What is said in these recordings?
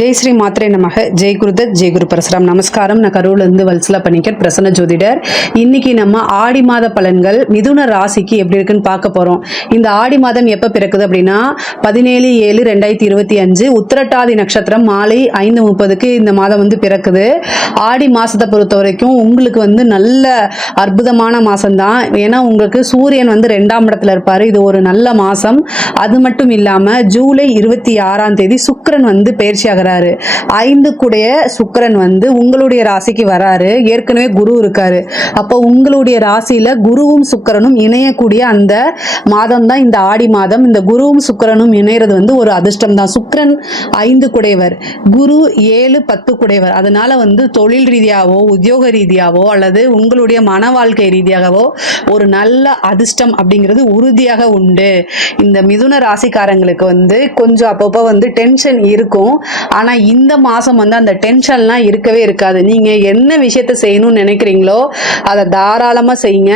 ஜெய் ஸ்ரீ மாத்ரே நமக. ஜெய் குருதத், ஜெய் குரு பரசுராம். நமஸ்காரம். நான் கரூர்லேருந்து வல்சலா பணிக்கர், பிரசன்ன ஜோதிடர். இன்னைக்கு நம்ம ஆடி மாத பலன்கள் மிதுன ராசிக்கு எப்படி இருக்குன்னு பார்க்க போறோம். இந்த ஆடி மாதம் எப்போ பிறக்குது அப்படின்னா 17/7/2025 உத்திரட்டாதி நட்சத்திரம் மாலை 5:30 இந்த மாதம் பிறக்குது. ஆடி மாசத்தை பொறுத்த வரைக்கும் உங்களுக்கு நல்ல அற்புதமான மாசம்தான். ஏன்னா உங்களுக்கு சூரியன் 2ஆம் இடத்துல இருப்பாரு. இது ஒரு நல்ல மாசம். அது மட்டும் இல்லாம ஜூலை 26ஆம் தேதி சுக்கிரன் பயிற்சி ஆகிறாரு. 5 கூடைய சுக்கிரன் உங்களுடைய ராசிக்கு வராரு. ஏற்கனவே குரு இருக்காரு. அப்போ உங்களுடைய ராசியில குருவும் சுக்கிரனும் இணையக்கூடிய அந்த மாதம் தான் இந்த ஆடி மாதம். இந்த குருவும் சுக்கிரனும் இணையறது ஒரு அதிர்ஷ்டம் தான். சுக்கிரன் 5 குடையவர், குரு 7, 10 குடையவர். அதனால தொழில் ரீதியாவோ உத்தியோக ரீதியாவோ அல்லது உங்களுடைய மன வாழ்க்கை ரீதியாகவோ ஒரு நல்ல அதிர்ஷ்டம் அப்படிங்கிறது உறுதியாக உண்டு. இந்த மிதுன ராசிக்காரங்களுக்கு கொஞ்சம் அப்பப்போ டென்ஷன் இருக்கும். ஆனா இந்த மாசம் அந்த டென்ஷன்லாம் இருக்கவே இருக்காது. நீங்க என்ன விஷயத்த செய்யணும்னு நினைக்கிறீங்களோ அதை தாராளமா செய்யுங்க.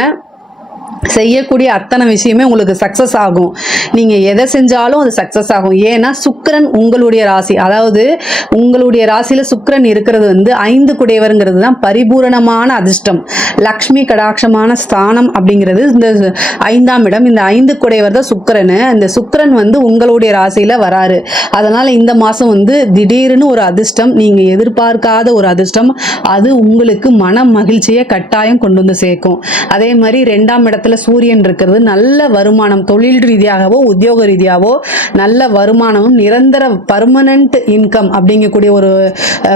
செய்யக்கூடிய அத்தனை விஷயமே உங்களுக்கு சக்சஸ் ஆகும். நீங்க எதை செஞ்சாலும் அது சக்சஸ் ஆகும். ஏன்னா சுக்கிரன் உங்களுடைய ராசி, அதாவது உங்களுடைய ராசியில சுக்கிரன் இருக்கிறது 5 குடையவருங்கிறது தான் பரிபூரணமான அதிர்ஷ்டம். லக்ஷ்மி கடாட்சமான ஸ்தானம் அப்படிங்கிறது இந்த 5ஆம் இடம். இந்த 5 குடையவர் தான் சுக்கிரன். இந்த சுக்கிரன் உங்களுடைய ராசியில வராரு. அதனால இந்த மாசம் திடீர்னு ஒரு அதிர்ஷ்டம், நீங்க எதிர்பார்க்காத ஒரு அதிர்ஷ்டம், அது உங்களுக்கு மன மகிழ்ச்சியை கட்டாயம் கொண்டு சேர்க்கும். அதே மாதிரி 2ஆம் இடத்துல சூரியன் இருக்கிறது நல்ல வருமானம், தொழில் ரீதியாகவோ உத்தியோக ரீதியாவோ நல்ல வருமானமும் நிரந்தர பர்மனன்ட் இன்கம் அப்படிங்கக்கூடிய ஒரு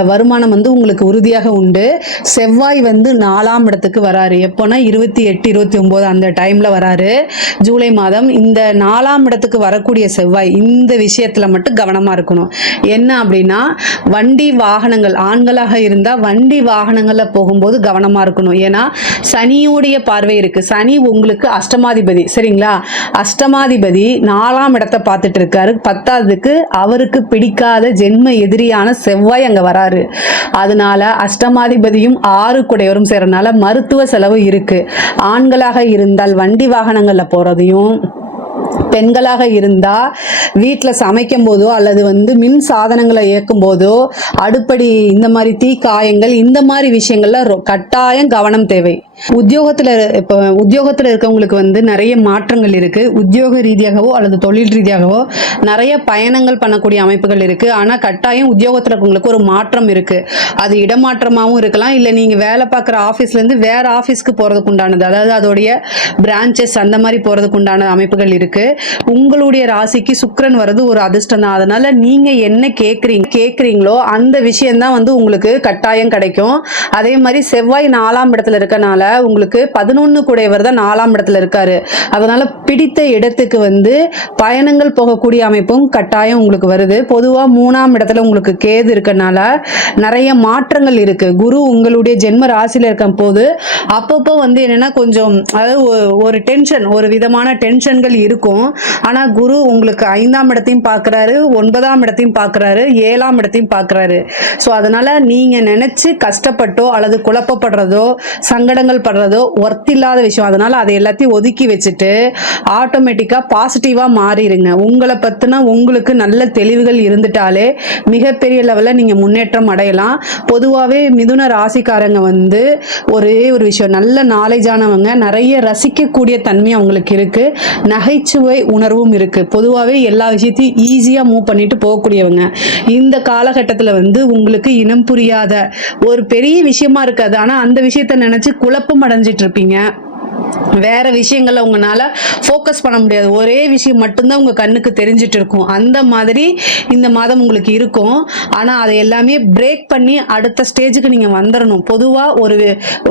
வருமானம் உங்களுக்கு உறுதியாக உண்டு. செவ்வாய் 4ஆம் இடத்துக்கு வராரு. எப்போனா 28, 29 அந்த டைம்ல வராரு, ஜூலை மாதம். இந்த 4ஆம் இடத்துக்கு வரக்கூடிய செவ்வாய் இந்த விஷயத்துல மட்டும் கவனமா இருக்கணும். என்ன அப்படின்னா வண்டி வாகனங்கள், ஆண்களாக இருந்தா வண்டி வாகனங்கள்ல போகும்போது கவனமா இருக்கணும். ஏன்னா சனியுடைய பார்வை இருக்கு. சனி உங்களுக்கு அஷ்டமாதிபதி, சரிங்களா? அஷ்டமாதிபதி 4ஆம் இடத்தை பார்த்துட்டு இருக்காரு. 10ஆவதுக்கு அவருக்கு பிடிக்காத ஜென்ம எதிரியான செவ்வாய் அங்க வராரு. அதனால அஷ்டமாதிபதியும் 6 குடையவரும் சேரனால மருத்துவ செலவு இருக்கு. ஆண்களாக இருந்தால் வண்டி வாகனங்கள்ல போறதையும், பெண்களாக இருந்தா வீட்டில் சமைக்கும் போதோ அல்லது மின் சாதனங்களை இயக்கும் போதோ அடுப்படி இந்த மாதிரி தீ காயங்கள் இந்த மாதிரி விஷயங்கள்ல கட்டாயம் கவனம் தேவை. உத்தியோகத்துல இருக்கவங்களுக்கு நிறைய மாற்றங்கள் இருக்கு. உத்தியோக ரீதியாகவோ அல்லது தொழில் ரீதியாகவோ நிறைய பயணங்கள் பண்ணக்கூடிய அமைப்புகள் இருக்கு. ஆனா கட்டாயம் உத்தியோகத்துல இருக்கவங்களுக்கு ஒரு மாற்றம் இருக்கு. அது இடமாற்றமாகவும் இருக்கலாம், இல்ல நீங்க வேலை பார்க்குற ஆபீஸ்ல இருந்து வேற ஆபீஸ்க்கு போறதுக்கு உண்டானது, அதாவது அதோடைய பிரான்ச்சஸ் அந்த மாதிரி போறதுக்கு உண்டான அமைப்புகள் இருக்கு. உங்களுடைய ராசிக்கு சுக்கிரன் வர்றது ஒரு அதிர்ஷ்டம் தான். அதனால நீங்க என்ன கேக்குறீங்களோ அந்த விஷயம் தான் உங்களுக்கு கட்டாயம் கிடைக்கும். அதே மாதிரி செவ்வாய் 4ஆம் இடத்துல இருக்கனால உங்களுக்கு 11 கூடையவர் தான் 4ஆம் இடத்துல இருக்காரு. அதனால பிடித்த இடத்துக்கு பயணங்கள் போகக்கூடிய அமைப்பும் கட்டாயம் உங்களுக்கு வருது. பொதுவா 3ஆம் இடத்துல உங்களுக்கு கேது இருக்கனால நிறைய மாற்றங்கள் இருக்கு. குரு உங்களுடைய ஜென்ம ராசியில இருக்கும் போது அப்பப்போ என்னன்னா கொஞ்சம், அதாவது ஒரு டென்ஷன், ஒரு விதமான டென்ஷன்கள் இருக்கும். ஆனா குரு உங்களுக்கு 5ஆம் இடத்தையும் பார்க்கிறாரு, 9ஆம் இடத்தையும் பார்க்கிறாரு, 7ஆம் இடத்தையும் பார்க்கிறாரு. ஸோ அதனால நீங்க நினைச்சு கஷ்டப்பட்டோ அல்லது குழப்பப்படுறதோ சங்கடங்கள் படுறதோ ஒர்த் இல்லாத விஷயம். அதனால அதை எல்லாத்தையும் ஒதுக்கி வச்சுட்டு ஆட்டோமேட்டிக்கா பாசிட்டிவா மாறிடுங்க. உங்களை பத்தின உங்களுக்கு நல்ல தெளிவுகள் இருந்துட்டாலே மிகப்பெரிய லெவல்ல நீங்க முன்னேற்றம் அடையலாம். பொதுவாகவே மிதுன ராசிக்காரங்க ஒரே ஒரு விஷயம், நல்ல நாலேஜானவங்க, நிறைய ரசிக்கக்கூடிய தன்மை அவங்களுக்கு இருக்கு. நகைச்சுவை உணர்வும் இருக்கு. பொதுவாகவே எல்லா விஷயத்தையும் ஈஸியா மூவ் பண்ணிட்டு போகக்கூடியவங்க. இந்த காலகட்டத்தில் உங்களுக்கு இனம் புரியாத ஒரு பெரிய விஷயமா இருக்காது. ஆனா அந்த விஷயத்த நினைச்சு குழப்பம் அடைஞ்சிட்டு இருப்பீங்க. வேற விஷயங்கள்ல உங்களால ஃபோக்கஸ் பண்ண முடியாது. ஒரே விஷயம் மட்டும்தான் உங்க கண்ணுக்கு தெரிஞ்சிட்டு இருக்கும். அந்த மாதிரி இந்த மாதம் உங்களுக்கு இருக்கும். ஆனா அதை எல்லாமே பிரேக் பண்ணி அடுத்த ஸ்டேஜுக்கு நீங்க வந்துடணும். பொதுவா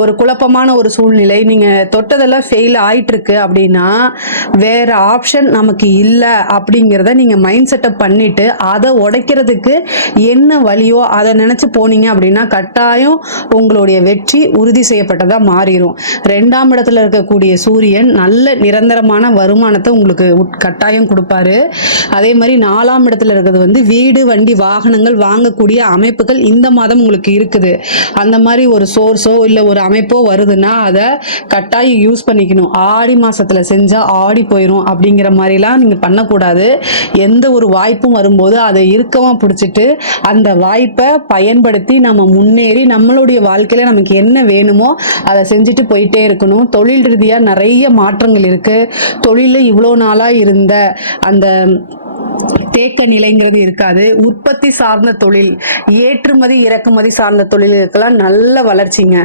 ஒரு குழப்பமான ஒரு சூழ்நிலை, நீங்க தொட்டதெல்லாம் ஃபெயில் ஆயிட்டு இருக்கு அப்படின்னா வேற ஆப்ஷன் நமக்கு இல்லை அப்படிங்கிறத நீங்க மைண்ட் செட்டப் பண்ணிட்டு அதை உடைக்கிறதுக்கு என்ன வழியோ அதை நினைச்சு போனீங்க அப்படின்னா கட்டாயம் உங்களுடைய வெற்றி உறுதி செய்யப்பட்டதா மாறிடும். 2ஆம் இடத்துல இருக்க இருக்கக்கூடிய சூரியன் நல்ல நிரந்தரமான வருமானத்தை உங்களுக்கு கட்டாயம் கொடுப்பாரு. அதே மாதிரி 4ஆம் இடத்துல இருக்கிறது வந்து வீடு வண்டி வாகனங்கள் வாங்கக்கூடிய அமைப்புகள் இந்த மாதம் உங்களுக்கு இருக்குது. அந்த மாதிரி ஒரு சோர்ஸோ இல்லை ஒரு அமைப்போ வருதுன்னா அதை கட்டாயம் யூஸ் பண்ணிக்கணும். ஆடி மாசத்துல செஞ்சா ஆடி போயிடும் அப்படிங்கிற மாதிரிலாம் நீங்க பண்ணக்கூடாது. எந்த ஒரு வாய்ப்பும் வரும்போது அதை இறுக்கமா பிடிச்சிட்டு அந்த வாய்ப்பை பயன்படுத்தி நம்ம முன்னேறி நம்மளுடைய வாழ்க்கையில நமக்கு என்ன வேணுமோ அதை செஞ்சுட்டு போயிட்டே இருக்கணும். தொழில் ரீதியா நிறைய மாற்றங்கள் இருக்கு. தொழில இவ்வளோ நாளா இருந்த அந்த தேக்க நிலைங்கிறது இருக்காது. உற்பத்தி சார்ந்த தொழில், ஏற்றுமதி இறக்குமதி சார்ந்த தொழிலுக்கெல்லாம் நல்ல வளர்ச்சிங்க,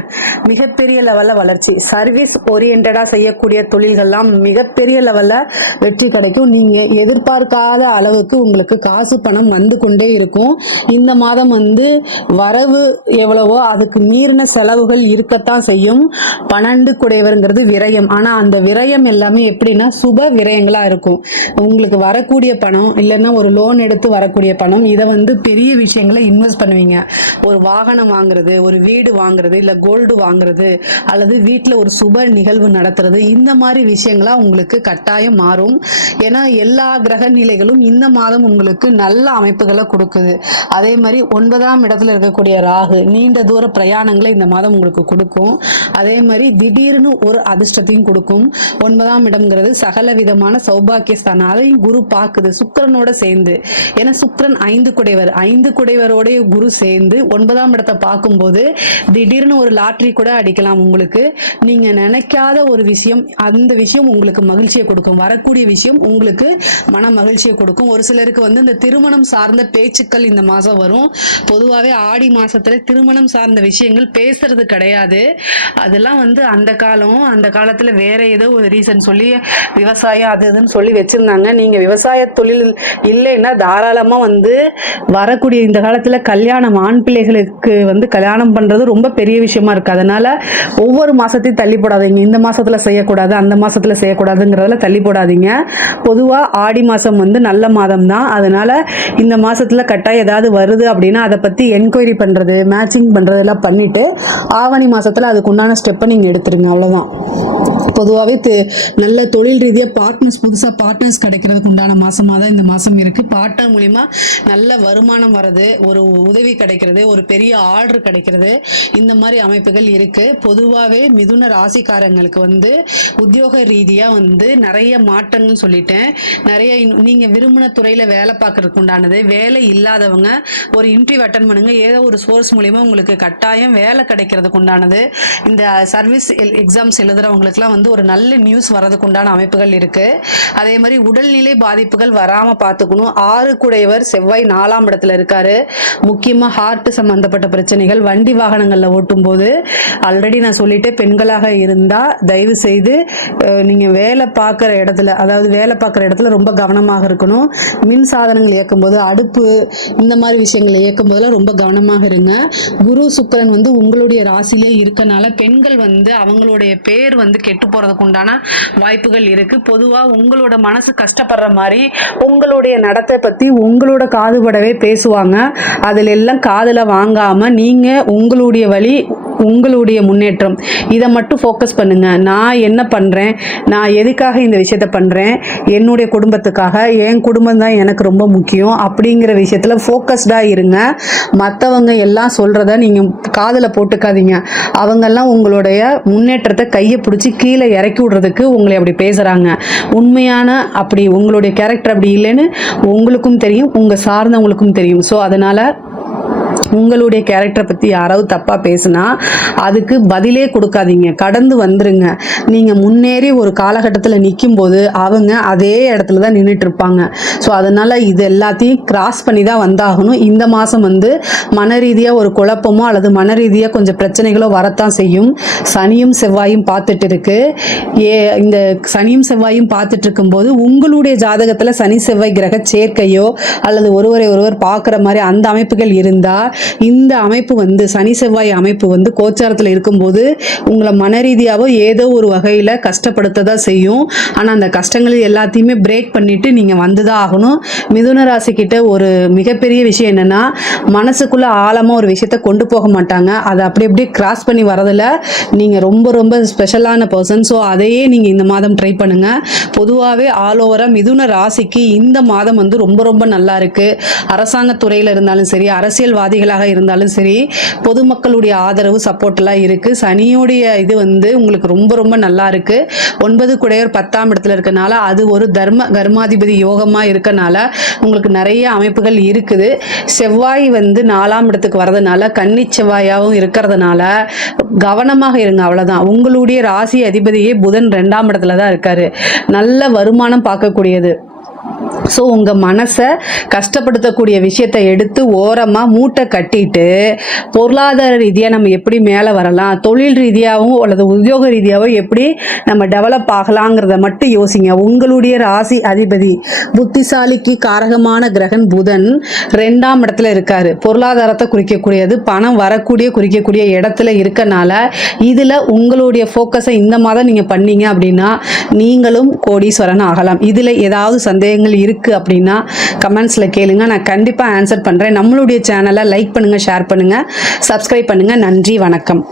மிகப்பெரிய லெவல்ல வளர்ச்சி. சர்வீஸ் ஓரியன்டா செய்யக்கூடிய தொழில்கள்லாம் மிகப்பெரிய லெவல்ல வெற்றி கிடைக்கும். நீங்க எதிர்பார்க்காத அளவுக்கு உங்களுக்கு காசு பணம் வந்து கொண்டே இருக்கும். இந்த மாதம் வந்து வரவு எவ்வளவோ அதுக்கு மீறின செலவுகள் இருக்கத்தான் செய்யும். 12 குடைவருங்கிறது விரயம். ஆனா அந்த விரயம் எல்லாமே எப்படின்னா சுப விரயங்களா இருக்கும். உங்களுக்கு வரக்கூடிய பணம் இல்லைன்னா ஒரு லோன் எடுத்து வரக்கூடிய பணம், இதை வந்து பெரிய விஷயங்களை இன்வெஸ்ட் பண்ணுவீங்க. ஒரு வாகனம் வாங்குறது, ஒரு வீடு வாங்குறது, இல்லை கோல்டு வாங்குறது, அல்லது வீட்டில் ஒரு சுப நிகழ்வு நடத்துறது, இந்த மாதிரி விஷயங்களா உங்களுக்கு கட்டாயம் மாறும். ஏன்னா எல்லா கிரக நிலைகளும் இந்த மாதம் உங்களுக்கு நல்ல அமைப்புகளை கொடுக்குது. அதே மாதிரி 9ஆம் இடத்துல இருக்கக்கூடிய ராகு நீண்ட தூர பிரயாணங்களை இந்த மாதம் உங்களுக்கு கொடுக்கும். அதே மாதிரி திடீர்னு ஒரு அதிர்ஷ்டத்தையும் கொடுக்கும். 9ஆம் இடம்ங்கிறது சகல விதமான சௌபாக்கியஸ்தானம். அதையும் குரு பார்க்குது சுக்கிரனோட சேர்ந்து. ஏன்னா சுக்கிரன் 5 குடைவர், 5 குடைவரோட குரு சேர்ந்து 9ஆம் இடத்தை பார்க்கும்போது திடீர்னு ஒரு லாட்டரி கூட அடிக்கலாம். உங்களுக்கு நீங்க நினைக்காத ஒரு விஷயம், அந்த விஷயம் உங்களுக்கு மகிழ்ச்சியை கொடுக்கும். வரக்கூடிய விஷயம் உங்களுக்கு மன மகிழ்ச்சியை கொடுக்கும். ஒரு சிலருக்கு வந்து இந்த திருமணம் சார்ந்த பேச்சுக்கள் இந்த மாசம் வரும். பொதுவாகவே ஆடி மாசத்துல திருமணம் சார்ந்த விஷயங்கள் பேசுறது கிடையாது. அதெல்லாம் வந்து அந்த காலத்துல வேற ஏதோ ஒரு ரீசன் சொல்லி விவசாயம் அது இதுன்னு சொல்லி வச்சிருந்தாங்க. நீங்க விவசாய தொழில் இல்லைன்னா தாராளமா வந்து வரக்கூடிய இந்த காலத்துல கல்யாணம், ஆண் பிள்ளைகளுக்கு வந்து கல்யாணம் பண்றது ரொம்ப பெரிய விஷயமா இருக்கு. அதனால ஒவ்வொரு மாசத்தையும் தள்ளி போடாதீங்க. இந்த மாசத்துல செய்யக்கூடாது, அந்த மாசத்துல செய்யக்கூடாதுங்கிறதுல தள்ளி போடாதீங்க. பொதுவா ஆடி மாசம் வந்து நல்ல மாதம் தான். அதனால இந்த மாசத்துல கட்டாயம் ஏதாவது வருது அப்படின்னா அதை பத்தி என்கொயரி பண்றது, மேட்சிங் பண்றது எல்லாம் பண்ணிட்டு ஆவணி மாசத்துல அதுக்கு உண்டான ஸ்டெப்பை நீங்க எடுத்துருங்க. அவ்வளவுதான். பொதுவாகவே நல்ல தொழில் ரீதியாக புதுசாக பார்ட்னர்ஸ் கிடைக்கிறதுக்கு உண்டான மாசமாக தான் இந்த மாதம் இருக்குது. பார்ட்னர் மூலிமா நல்ல வருமானம் வர்றது, ஒரு உதவி கிடைக்கிறது, ஒரு பெரிய ஆர்டர் கிடைக்கிறது, இந்த மாதிரி அமைப்புகள் இருக்குது. பொதுவாகவே மிதுன ராசிக்காரங்களுக்கு வந்து உத்தியோக ரீதியாக வந்து நிறைய மாற்றங்கள் சொல்லிட்டேன். நிறைய நீங்கள் விரும்பின துறையில் வேலை பார்க்கறதுக்கு உண்டானது. வேலை இல்லாதவங்க ஒரு இன்டர்வியூ அட்டன் பண்ணுங்க. ஏதோ ஒரு சோர்ஸ் மூலிமா உங்களுக்கு கட்டாயம் வேலை கிடைக்கிறதுக்கு உண்டானது. இந்த சர்வீஸ் எக்ஸாம்ஸ் எழுதுறவங்களுக்குலாம் வந்து ஒரு நல்ல நியூஸ் வரதுக்கு உண்டான அமைப்புகள் இருக்கு. அதே மாதிரி உடல்நிலை பாதிப்புகள் வராம பார்த்துக்கணும். 6 குடைவர் செவ்வாய் 4ஆம் இடத்துல இருக்காரு. முக்கியமா ஹார்ட் சம்பந்தப்பட்ட பிரச்சனைகள், வண்டி வாகனங்கள்ல ஓட்டும் போது ஆல்ரெடி நான் சொல்லிட்டேன், பெண்களாக இருந்தா தயவு செய்து நீங்க வேலை பார்க்குற இடத்துல ரொம்ப கவனமாக இருக்கணும். மின் சாதனங்கள் இயக்கும் போது, அடுப்பு இந்த மாதிரி விஷயங்களை இயக்கும் போதெல்லாம் ரொம்ப கவனமாக இருங்க. குரு சுக்கிரன் வந்து உங்களுடைய ராசிலே இருக்கனால பெண்கள் வந்து அவங்களுடைய பேர் வந்து கெட்டு போறதுக்கு உண்டான வாய்ப்புகள் இருக்கு. பொதுவா உங்களோட மனசு கஷ்டப்படுற மாதிரி உங்களுடைய நடத்தை பத்தி உங்களோட காதுபடவே பேசுவாங்க. அதுல எல்லாம் காதுல வாங்காம நீங்க உங்களுடைய வழி, உங்களுடைய முன்னேற்றம், இதை மட்டும் ஃபோக்கஸ் பண்ணுங்க. நான் என்ன பண்றேன், நான் எதுக்காக இந்த விஷயத்த பண்றேன், என்னுடைய குடும்பத்துக்காக, என் குடும்பம் தான் எனக்கு ரொம்ப முக்கியம் அப்படிங்கிற விஷயத்துல ஃபோக்கஸ்டா இருங்க. மற்றவங்க எல்லாம் சொல்றத நீங்க காதுல போட்டுக்காதீங்க. அவங்கெல்லாம் உங்களுடைய முன்னேற்றத்தை கையை பிடிச்சி கீழே இறக்கி விடுறதுக்கு உங்களை அப்படி பேசுறாங்க. உண்மையான அப்படி உங்களுடைய கேரக்டர் அப்படி இல்லைன்னு உங்களுக்கும் தெரியும், உங்க சார்ந்தவங்களுக்கும் தெரியும். ஸோ அதனால உங்களுடைய கேரக்டரை பற்றி யாராவது தப்பாக பேசுனா அதுக்கு பதிலே கொடுக்காதீங்க, கடந்து வந்துருங்க. நீங்கள் முன்னேறி ஒரு காலகட்டத்தில் நிற்கும் போது அவங்க அதே இடத்துல தான் நின்றுட்டு இருப்பாங்க. ஸோ அதனால் இது எல்லாத்தையும் கிராஸ் பண்ணி தான் வந்தாகணும். இந்த மாதம் வந்து மன ரீதியாக ஒரு குழப்பமோ அல்லது மன ரீதியாக கொஞ்சம் பிரச்சனைகளோ வரத்தான் செய்யும். சனியும் செவ்வாயும் பார்த்துட்டு இருக்கு. இந்த சனியும் செவ்வாயும் பார்த்துட்டு இருக்கும்போது உங்களுடைய ஜாதகத்தில் சனி செவ்வாய் கிரக சேர்க்கையோ அல்லது ஒருவரை ஒருவர் பார்க்குற மாதிரி அந்த அமைப்புகள் இருந்தால் இந்த அமைப்பு வந்து சனி செவ்வாய் அமைப்பு வந்து கோச்சாரத்தில் இருக்கும்போது உங்களை மன ரீதியாவோ ஏதோ ஒரு வகையில் கஷ்டப்படுத்ததான் செய்யும். ஆனால் அந்த கஷ்டங்கள் எல்லாத்தையுமே பிரேக் பண்ணிட்டு நீங்கள் வந்துதான் ஆகணும். மிதுன ராசி கிட்ட ஒரு மிகப்பெரிய விஷயம் என்னன்னா, மனசுக்குள்ள ஆழமாக ஒரு விஷயத்த கொண்டு போக மாட்டாங்க. அதை அப்படி அப்படியே கிராஸ் பண்ணி வரதில் நீங்கள் ரொம்ப ரொம்ப ஸ்பெஷலான பர்சன். ஸோ அதையே நீங்கள் இந்த மாதம் ட்ரை பண்ணுங்க. பொதுவாகவே ஆல் ஓவராக மிதுன ராசிக்கு இந்த மாதம் வந்து ரொம்ப ரொம்ப நல்லா இருக்கு. அரசாங்க துறையில் இருந்தாலும் சரி, அரசியல்வாதிகளாக இருந்தாலும் சரி, பொதுமக்களுடைய ஆதரவு சப்போர்ட் எல்லாம் இருக்கு. சனியுடைய இது வந்து உங்களுக்கு ரொம்ப ரொம்ப நல்லா இருக்கு. 9 குடையவர் 10ஆம் இடத்துல இருக்கனால அது ஒரு கர்மாதிபதி யோகமா இருக்கனால உங்களுக்கு நிறைய அமைப்புகள் இருக்குது. செவ்வாய் வந்து 4ஆம் இடத்துக்கு வரதுனால கன்னி செவ்வாயாவும் இருக்கிறதுனால கவனமாக இருங்க, அவ்வளவுதான். உங்களுடைய ராசி அதிபதியே புதன் 2ஆம் இடத்துல தான் இருக்காரு. நல்ல வருமானம் பார்க்கக்கூடியது. ஸோ உங்கள் மனசை கஷ்டப்படுத்தக்கூடிய விஷயத்தை எடுத்து ஓரமாக மூட்டை கட்டிட்டு பொருளாதார ரீதியாக நம்ம எப்படி மேலே வரலாம், தொழில் ரீதியாகவும் அல்லது உத்தியோக ரீதியாகவும் எப்படி நம்ம டெவலப் ஆகலாங்கிறத மட்டும் யோசிங்க. உங்களுடைய ராசி அதிபதி புத்திசாலிக்கு காரகமான கிரகன் புதன் 2ஆம் இடத்துல இருக்காரு. பொருளாதாரத்தை குறிக்கக்கூடியது, பணம் வரக்கூடிய குறிக்கக்கூடிய இடத்துல இருக்கனால இதில் உங்களுடைய ஃபோக்கஸை இந்த மாதம் நீங்கள் பண்ணீங்க அப்படின்னா நீங்களும் கோடீஸ்வரன் ஆகலாம். இதில் ஏதாவது சந்தேகங்கள் இருக்கு அப்படின்னா கமெண்ட்ஸ்ல கேளுங்க, நான் கண்டிப்பா ஆன்சர் பண்றேன். நம்மளுடைய சேனலை லைக் பண்ணுங்க, ஷேர் பண்ணுங்க, சப்ஸ்கிரைப் பண்ணுங்க. நன்றி, வணக்கம்.